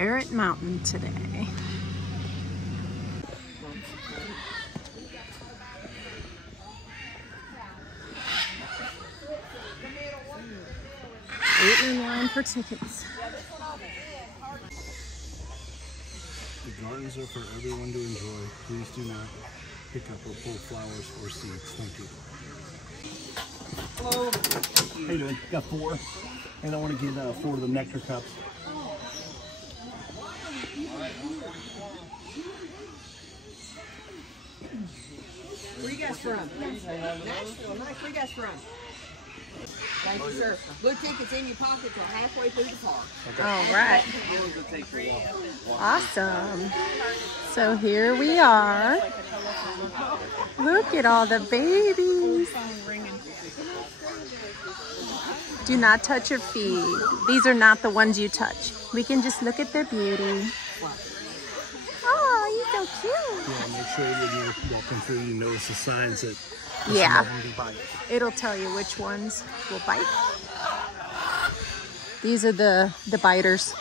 Parrot Mountain today. Waiting in line for tickets. The gardens are for everyone to enjoy. Please do not pick up or pull flowers or seeds. Thank you. Hello. How you doing? Got 4. And I want to get 4 of the nectar cups. Where you guys from? Nashville. Nice. Where you guys from? Thank you, sir. Blue tickets in your pocket till halfway through the park. Okay. All right. Awesome. So here we are. Look at all the babies. Do not touch your feet. These are not the ones you touch. We can just look at their beauty. Oh, you're so cute. Yeah, make sure when you're walking through you notice the signs that it'll tell you which ones will bite. These are the biters.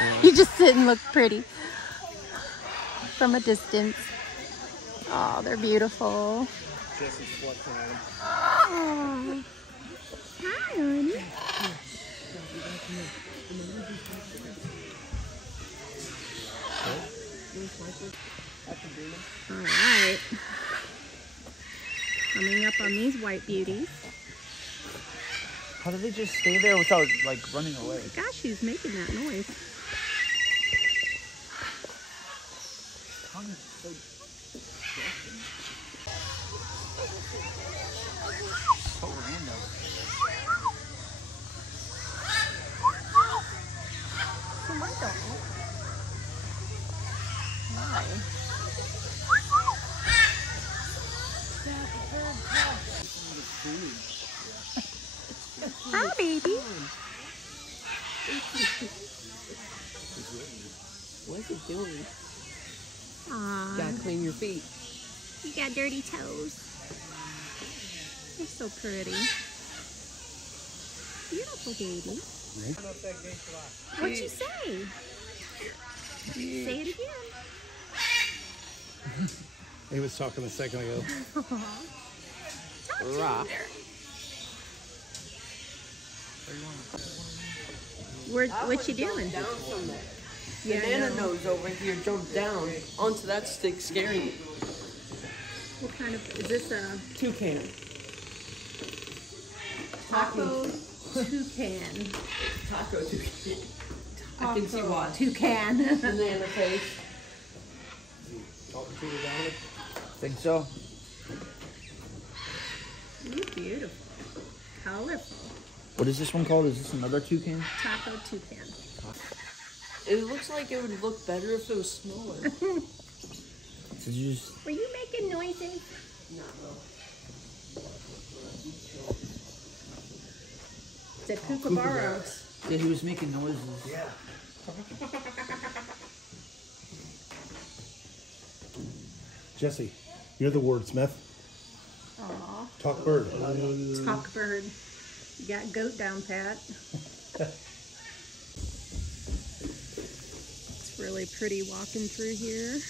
Yeah. You just sit and look pretty from a distance. Oh, they're beautiful. Jesse's flushing at him. Oh. Hi, honey. All right. Coming up on these white beauties. How did they just stay there without like running away? Gosh, she's making that noise. Tongue is so disgusting. So random. Hi, baby. What's it doing? Aww. Gotta clean your feet. You got dirty toes. You're so pretty. Beautiful baby. What'd you say? Say it again. He was talking a second ago. Rock. What you doing? Down from that. Banana nose over here jumped down onto that stick, scaring me. What kind of, is this a toucan? Taco toucan. Taco toucan. I can see why. Toucan. Banana face. Talking to you down it? Think so. You're beautiful. Colorful. What is this one called? Is this another toucan? Taco toucan. It looks like it would look better if it was smaller. Did you just... Were you making noises? No. It's a kookaburra. Yeah, he was making noises. Yeah. Jesse, you're the wordsmith. Aw. Talk bird. Talk bird. You got goat down pat. It's really pretty walking through here.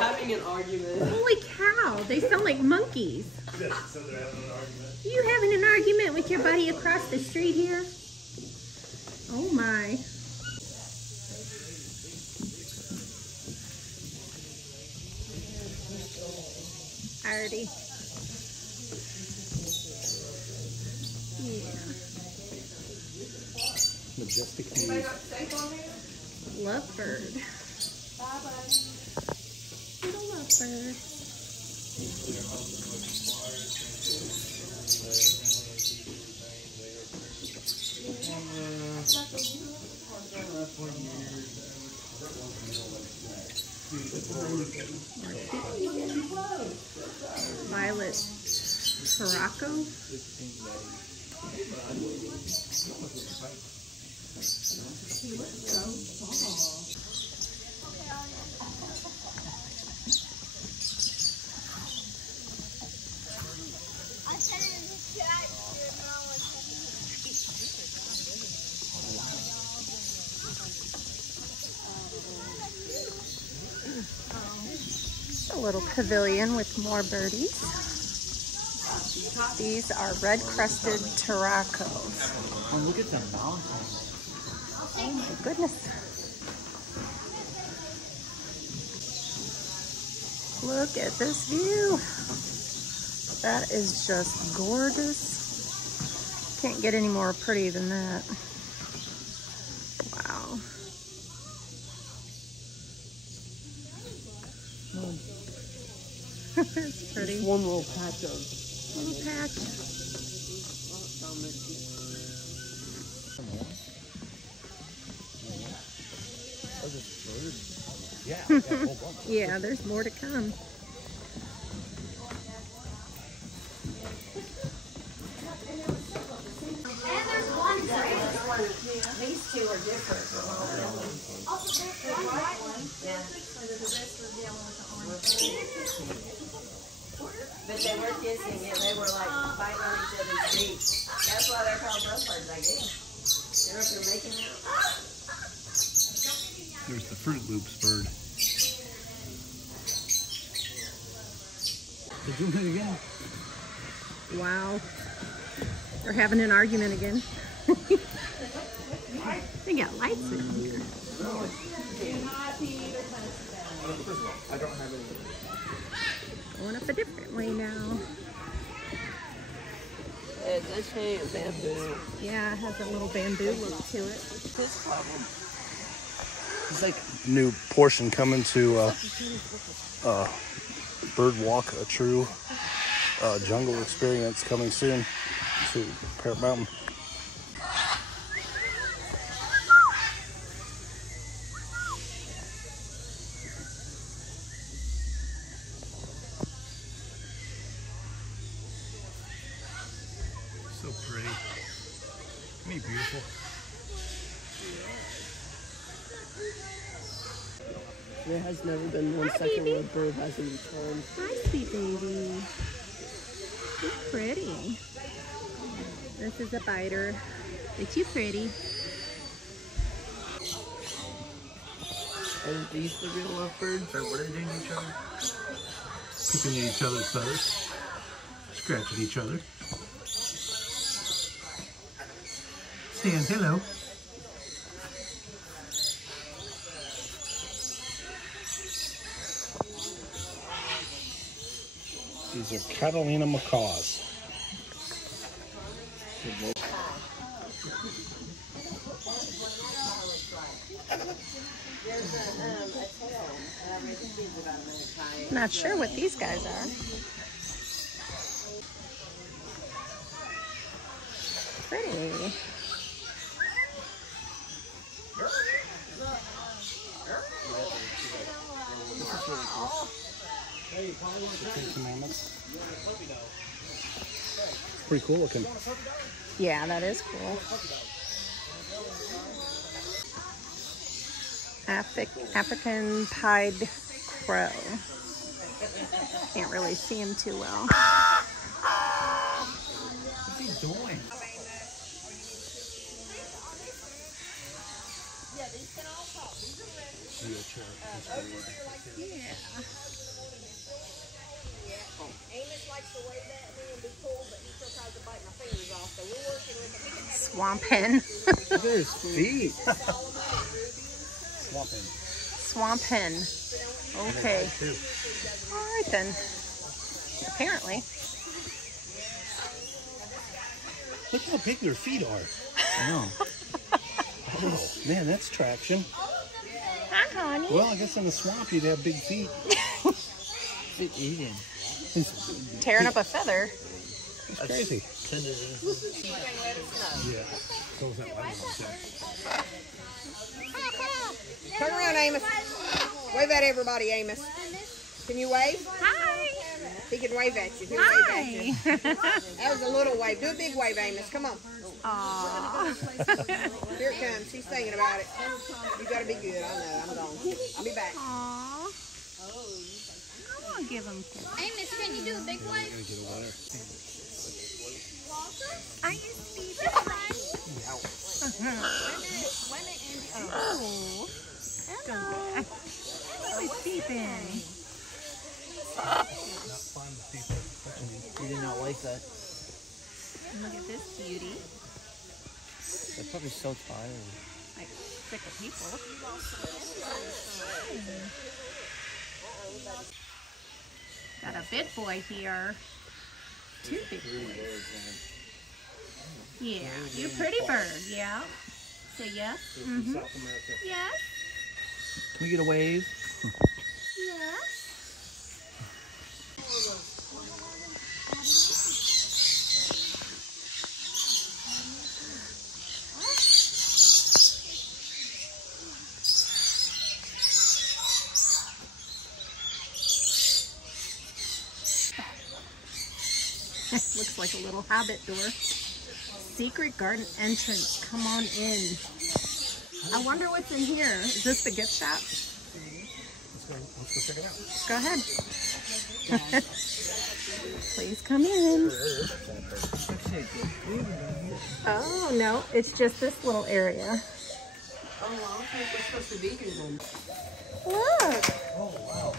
Having an argument. Holy cow, they sound like monkeys. You having an argument with your buddy across the street here? Oh my. Artie. Yeah. Majestic views. Lovebird. Little lovebird. Violet Paraco. little pavilion with more birdies. These are red-crested taracos. Oh, look at the mountains. Oh my goodness. Look at this view. That is just gorgeous. Can't get any more pretty than that. Wow. It's pretty. Just one little patch of. Little patch. Yeah, there's more to come. These two are different. But they were kissing and they were like biting on each other's feet. That's why they're called lovebirds, I guess. They're up there making out. There's the Fruit Loops bird. They're doing it again. Wow. They're having an argument again. They got lights in here. Going up a different way now. They say bamboo. Yeah, it has a little bamboo look to it. It's like new portion coming to Bird Walk, a true jungle experience coming soon to Parrot Mountain. So pretty. Isn't he beautiful? There has never been one second where a bird hasn't returned. Hi, sweet baby. You're pretty. This is a biter. It's you pretty. Are these the real lovebirds, or what are they doing to each other? Picking at each other's feathers, scratching each other, saying hello. These are Catalina macaws. Not sure what these guys are. Pretty. Pretty cool looking. Yeah, that is cool. African pied crow. Can't really see him too well. What's he doing? Yeah. Amos likes to wave at me and be cool, but he still tries to bite my fingers off, so we're working with him. Swamp hen. Look at his feet. Swamp hen. Swamp hen. Okay. All right then. Apparently. Look how big their feet are. I know. Oh, man, that's traction. Hi, honey. Well, I guess in the swamp you'd have big feet. Feet eating. Tearing up a feather. It's crazy. Yeah. So is that light one too. Turn around, Amos. Wave at everybody, Amos. Can you wave? Hi. He can wave at you. He'll wave at you. Hi. That was a little wave. Do a big wave, Amos. Come on. Aww. Here it comes. She's thinking about it. You gotta be good. I know. I'm gone. I'll be back. Aww. I'll give him to Amos, can you do a big wave? Are you sleeping, Oh. Hello. Hello, sleeping. that. Look at this beauty. They're probably so tired. Like sick of people. Got a big boy here. 2 big boys. Yeah, you pretty bird. Yeah. Say yes. Mm-hmm. Yes. Can we get a wave? Yes. Looks like a little habit door. Secret garden entrance. Come on in. I wonder what's in here. Is this the gift shop? Let's go check it out. Go ahead. Please come in. Oh, no. It's just this little area. Oh, I don't think we're supposed to be here then. Look. Oh, wow.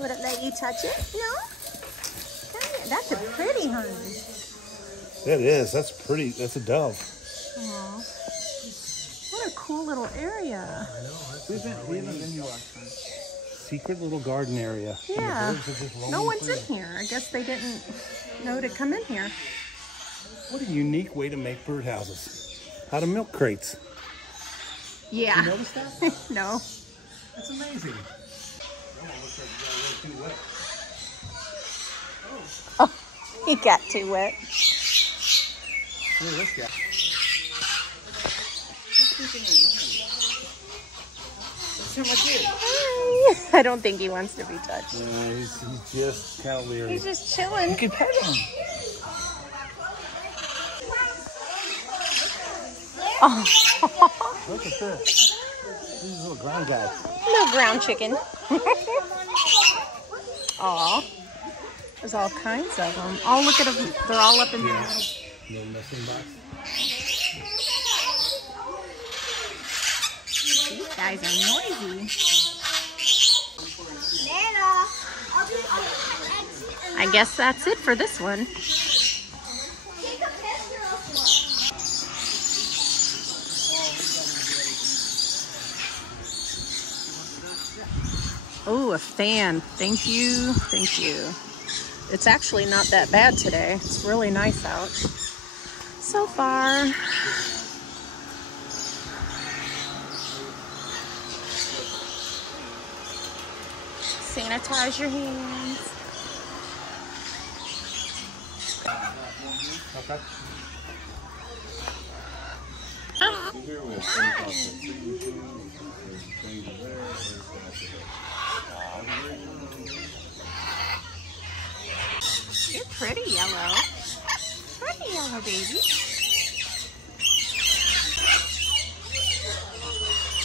Would it let you touch it? No? That's a pretty honey. That is. That's pretty. That's a dove. Aw. What a cool little area. I know. We haven't been here last time. Secret little garden area. Yeah. And the birds are just No roaming one's in through. here. I guess they didn't know to come in here. What a unique way to make birdhouses. Out of milk crates. Yeah. You notice that? No. That's amazing. That one looks like you got a little too wet. Oh, he got too wet. Look at this guy. That's how much it is. I don't think he wants to be touched. He's just kind of weird. He's just chilling. You can pet him. Oh. Look at this. This is a little ground guy. Little ground chicken. Aw. There's all kinds of them. Oh, look at them. They're all up in there. Little missing box. These guys are noisy. I guess that's it for this one. Oh, a fan. Thank you. Thank you. It's actually not that bad today. It's really nice out so far. Sanitize your hands. Okay. You're pretty yellow. Pretty yellow, baby.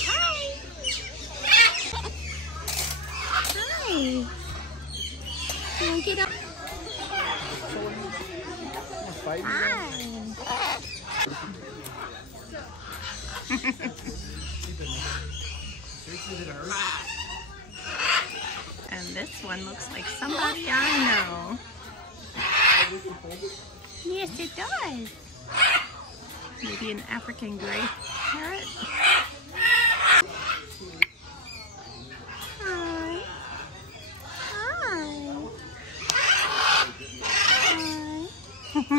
Hi. Hi. You want to get up? Hi. And this one looks like somebody I know. Yes, it does. Maybe an African gray parrot. Hi. Hi. Hi.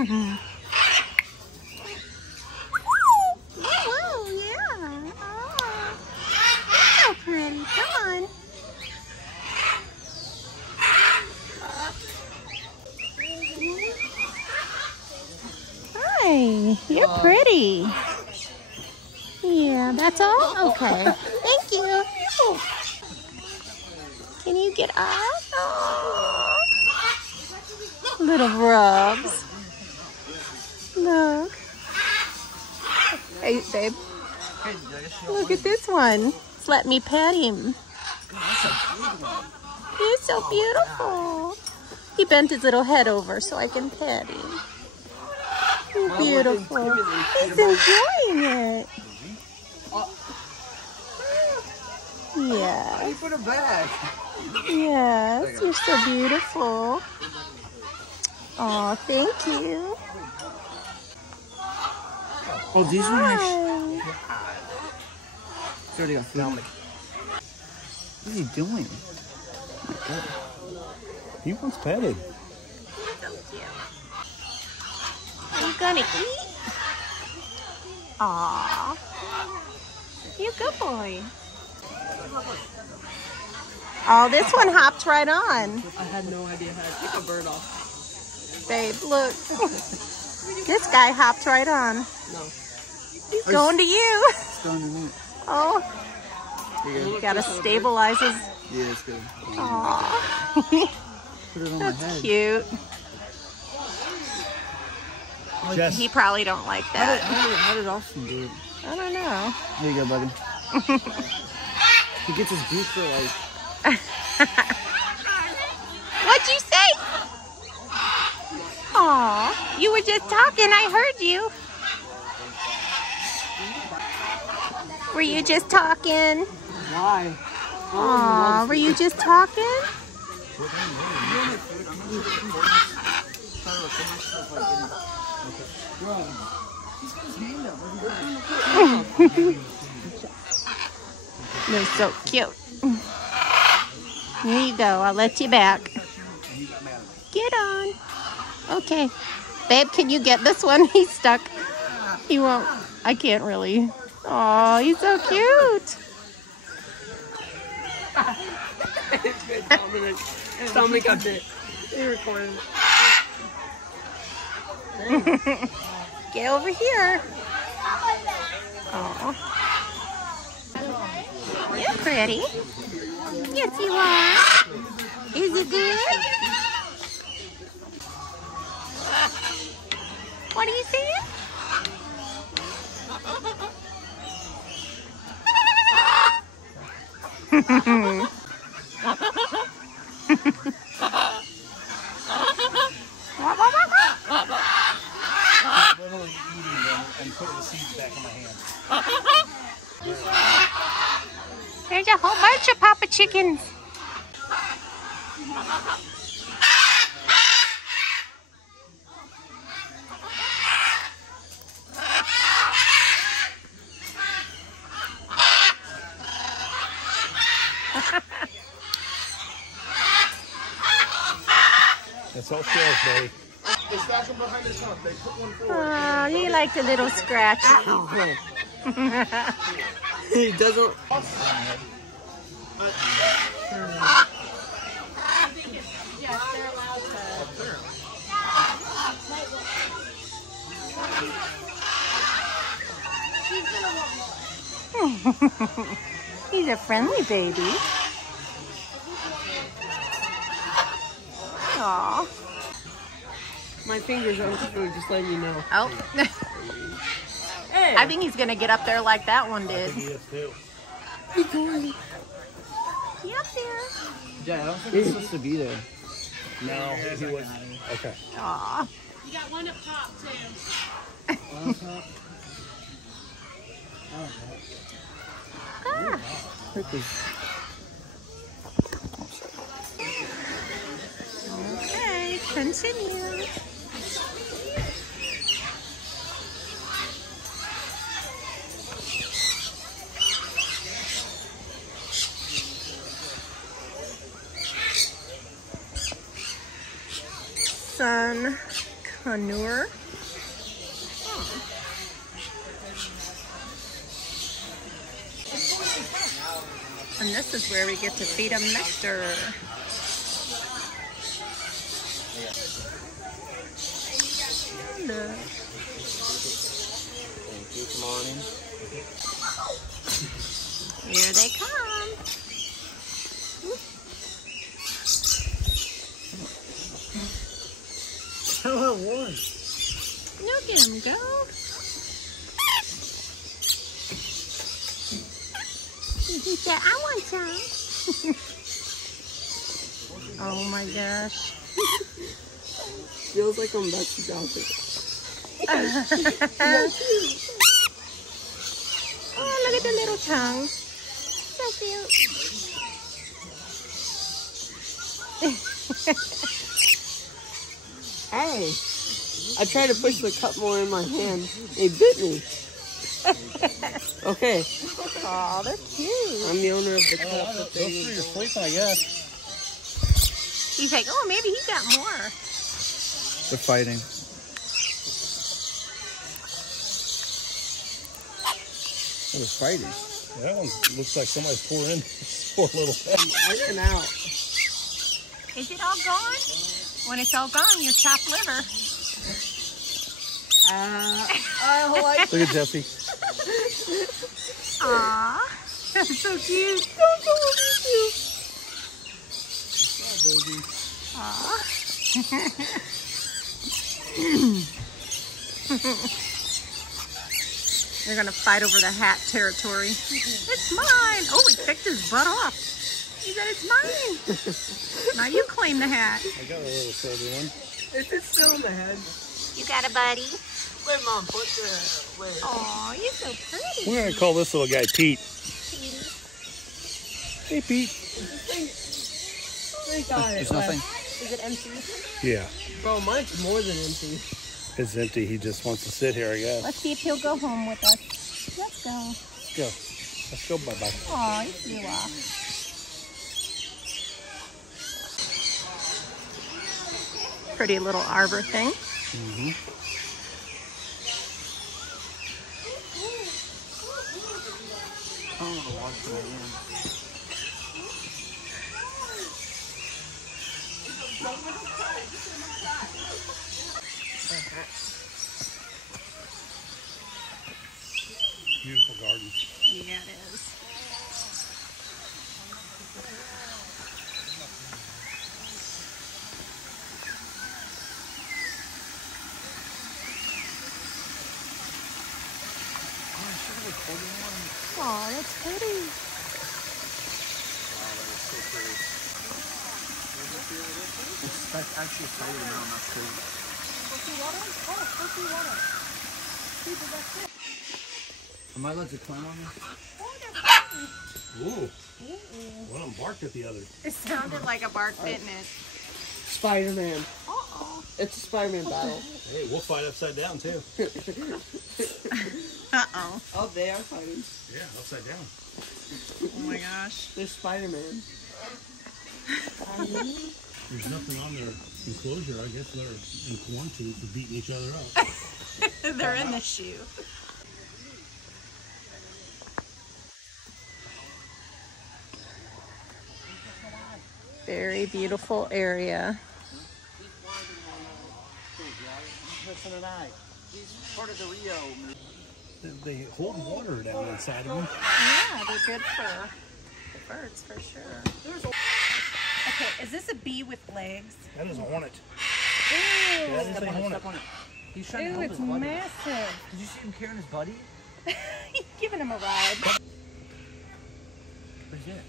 Whoa, yeah. Oh. So pretty. Come on. Hi, you're pretty. Yeah, that's all? Okay. Thank you. Can you get up? Aww. Little rubs. Look. Hey, babe. Look at this one. Just let me pet him. He's so beautiful. He bent his little head over so I can pet him. He's beautiful. He's enjoying it. Yes. You put it back. Yes, you're so beautiful. Oh, thank you. Oh, these are nice. Hi. It's already got food. What is he doing? He wants petted. Are you gonna eat? Aw. You good boy. Oh, this one hopped right on. I had no idea how to pick a bird off. Babe, look. This guy hopped right on. No. He's going to you. It's going to me. Oh, You gotta stabilize his. Yeah, it's good. Aw. Put it on my That's head. cute. Jess, He probably don't like that. How did Austin do it? I don't know. There you go, buddy. He gets his boots for like. What'd you say? Aw, you were just talking. I heard you. Were you just talking? Why? Aw, were you just talking? They're so cute. Here you go. I'll let you back. Get on. Okay. Babe, can you get this one? He's stuck. He won't. I can't really. Oh, he's so cute. Dominic got it. He recorded. Get over here. Oh. You're pretty. Yes, you are. Is it good? What are you saying? literally eating them and putting the seeds back in my hand. There's a whole bunch of Papa chickens. That's all shells, buddy. They stack them behind his hump. They put one forward. Oh, he likes a little scratch. He doesn't. He's a friendly baby. Aw. My fingers are food, just letting you know. Oh. Hey. I think he's gonna get up there like that one did. He is too. He up there. Yeah, I don't think he's supposed to be there. No, he was. Okay. Aw. You got one up top too. Ah. Okay, continue. Sun Conure. And this is where we get to feed them nectar. Look. Thank you, good morning. Here they come. Hello, Warren. Look at him go. He said, I want some. Oh my gosh. Feels like I'm about to drop it. Oh, look at the little tongue. So cute. Hey, I tried to push the cup more in my hand. It bit me. Okay. Aw, they're cute. I'm the owner of the cup. Those for your sleeping, I guess. He's like, oh, maybe he got more. They're fighting. Oh, they're fighting. That one looks like somebody's pouring in. Poor little head. I ran out. Is it all gone? When it's all gone, your chopped liver. I like Look at Jesse. Aw, that's so cute. Aw. They're gonna fight over the hat territory. It's mine. Oh, he picked his butt off. He said it's mine. Now you claim the hat. I got a little silver one. Is it still in the head? You got a buddy. Wait, Mom, put the... Wait. Aw, you're so pretty. We're gonna call this little guy Pete. Hey, Pete. There's nothing. Is it empty? Yeah, Bro, mine's more than empty. it's empty. He just wants to sit here, I guess. Let's see if he'll go home with us. Let's go. Let's go. Let's go. Bye-bye. Aw, you flew off. Pretty little arbor thing. Mm-hmm. Oh, the water's going in. Beautiful garden. Yeah, it is. Aw, that's pretty. That's actually cider now, not true. Am I allowed to climb on this? Ooh. One of them barked at the other. It sounded like a bark, didn't it? Spider-Man. Uh-oh. It's a Spider-Man battle. Hey, we'll fight upside down, too. Uh-oh. Oh, they are fighting. Yeah, upside down. Oh my gosh. They're Spider-Man. There's nothing on their enclosure. I guess they're in quarantine for beating each other up. They're in the shoe. Very beautiful area. He's part of the Rio. They hold water down inside of them. Yeah, they're good for the birds for sure. Okay, is this a bee with legs? That is a hornet. Ew, That is a hornet. Step on it. He's trying to ew, help it's his buddy. massive. Did you see him carrying his buddy? He's giving him a ride. Where's it?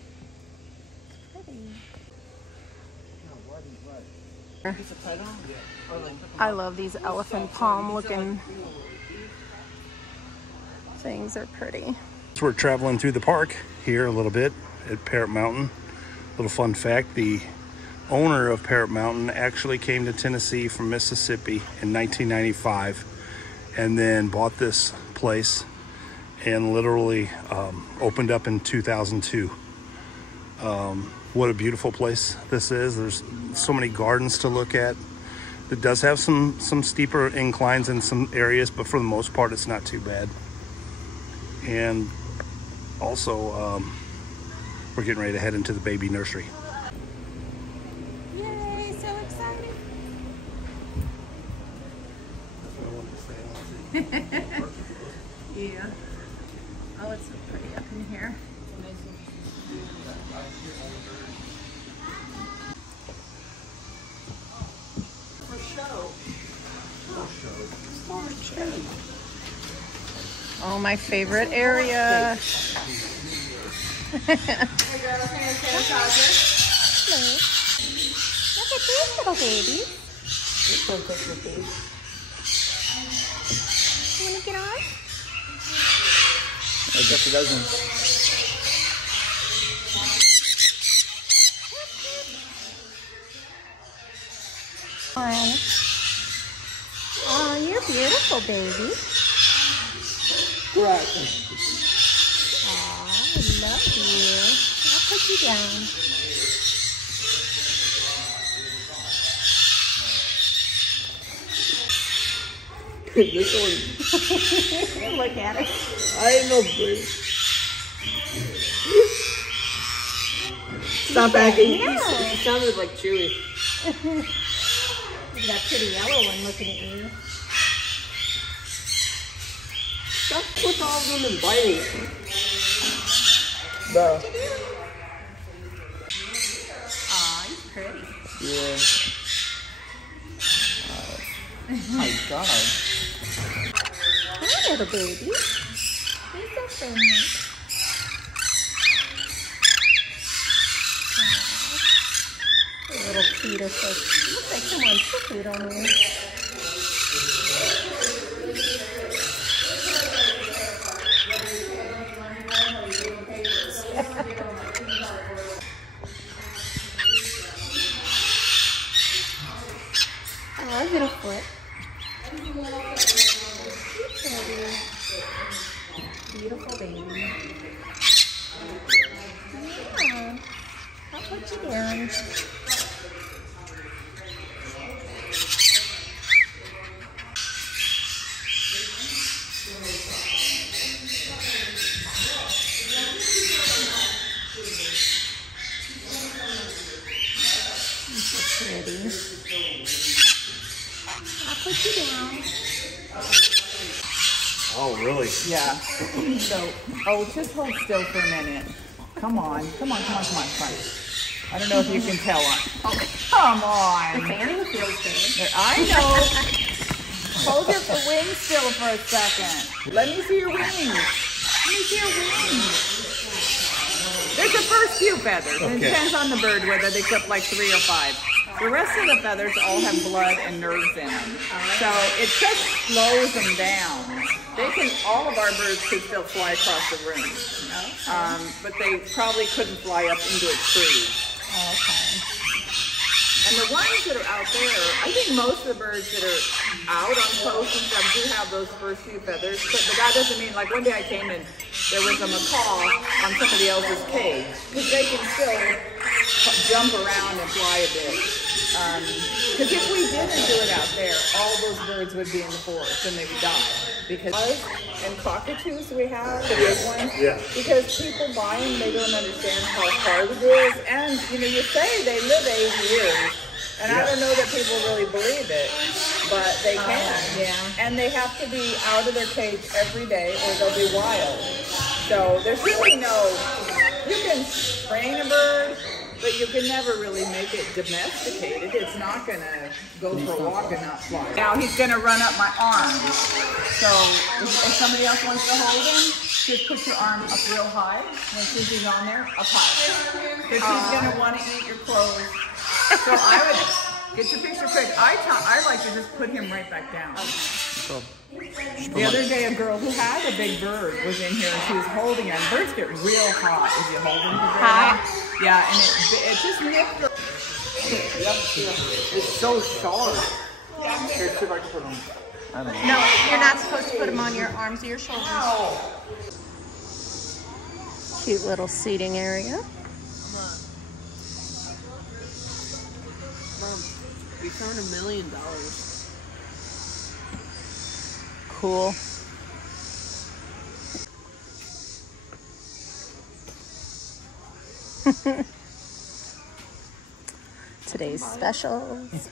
Piece of pet on? Or like I love these elephant palm looking things. Are pretty. So we're traveling through the park here a little bit at Parrot Mountain. Little fun fact, the owner of Parrot Mountain actually came to Tennessee from Mississippi in 1995 and then bought this place and literally opened up in 2002. What a beautiful place this is. There's so many gardens to look at. It does have some steeper inclines in some areas, but for the most part, it's not too bad. And also, we're getting ready to head into the baby nursery. Yay, so excited. Yeah. Oh, it's so pretty up in here. Oh, my favorite area. Hello. Look at these little babies. You want to get on? I got the dozen. On. beautiful, baby. Right. Aw, I love you. I'll put you down. This one. Look at it. I ain't no bird. Stop acting. No. He sounded like Chewy. There's that pretty yellow one looking at you. Stop with all of them and biting it. No. Aw, he's pretty. Yeah. Oh my God. Hi, little baby. He's so friendly. The little feet are so cute. Looks like someone put food on you. Oh, little foot. Beautiful baby. Yeah. I'll put you down. You're so pretty. I'll put you down. Oh, really? Yeah. So, oh, just hold still for a minute. Come on. Come on. I don't know if you can tell. Oh, come on. Fanning feels good. I know. Hold your wings still for a second. Let me see your wings. There's the first few feathers. It Okay. depends on the bird whether they clip like 3 or 5. The rest of the feathers all have blood and nerves in them. So it just slows them down. All of our birds could still fly across the room. But they probably couldn't fly up into a tree. And the ones that are out there, I think most of the birds that are out on posts and stuff do have those first few feathers. But that doesn't mean, like one day I came in, there was a macaw on somebody else's cage. Because they can still jump around and fly a bit. Because if we didn't do it out there, all those birds would be in the forest and they would die. Because and cockatoos we have, the big ones, because people buy them, they don't understand how hard it is. And, you say they live 80 years. And I don't know that people really believe it, but they can. And they have to be out of their cage every day or they'll be wild. So there's really you can train a bird, but you can never really make it domesticated. It's not going to go for a walk and not fly. Now he's going to run up my arm. So if somebody else wants to hold him, just put your arm up real high. When Susie's on there, up high. Because she's going to want to eat your clothes. So I would get your picture quick. I like to just put him right back down. The other day, a girl who had a big bird was in here and she was holding it. And birds get real hot if you hold them. Hot? Yeah, and it just nipped her. It's so sharp. Here, see if I can put them. No, you're not supposed to put them on your arms or your shoulders. Cute little seating area. Mom, we found $1 million. Cool. Today's specials.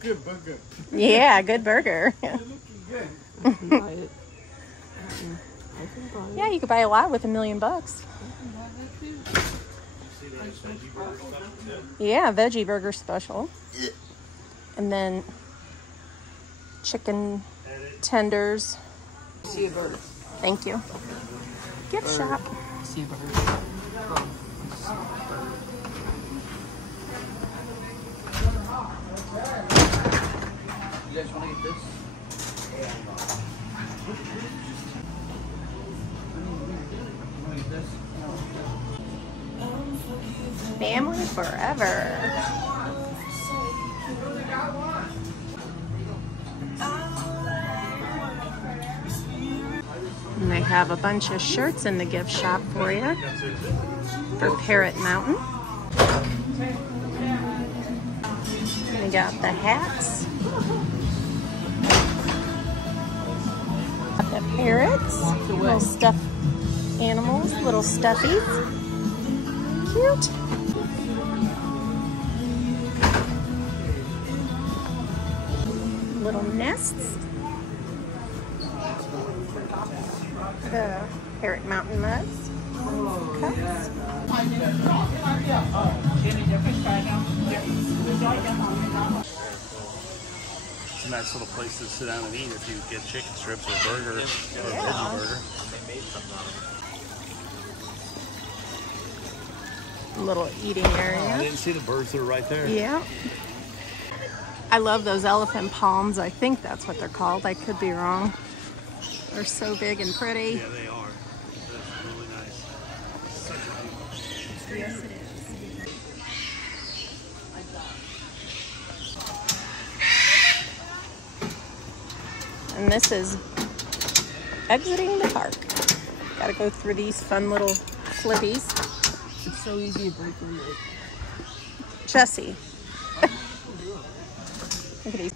Good burger. Yeah, good burger. Buy it. Yeah, you could buy a lot with $1 million. Yeah, veggie burger special. And then chicken tenders. See a bird. Thank you. Gift shop. See a bird. You guys want to eat this? Family forever. have a bunch of shirts in the gift shop for you for Parrot Mountain. We got the hats. Got the parrots, little stuffed animals, little stuffies. Cute. Little nests. The Parrot Mountain mugs. Cups. It's a nice little place to sit down and eat if you get chicken strips or a burger or a veggie burger. Little eating area. I didn't see the birds that are right there. Yeah. I love those elephant palms. I think that's what they're called. I could be wrong. They're so big and pretty. Yeah, they are. That's really nice. Yes, it is. And this is exiting the park. Gotta go through these fun little flippies. It's so easy to break one leg. Jessie. Look at these.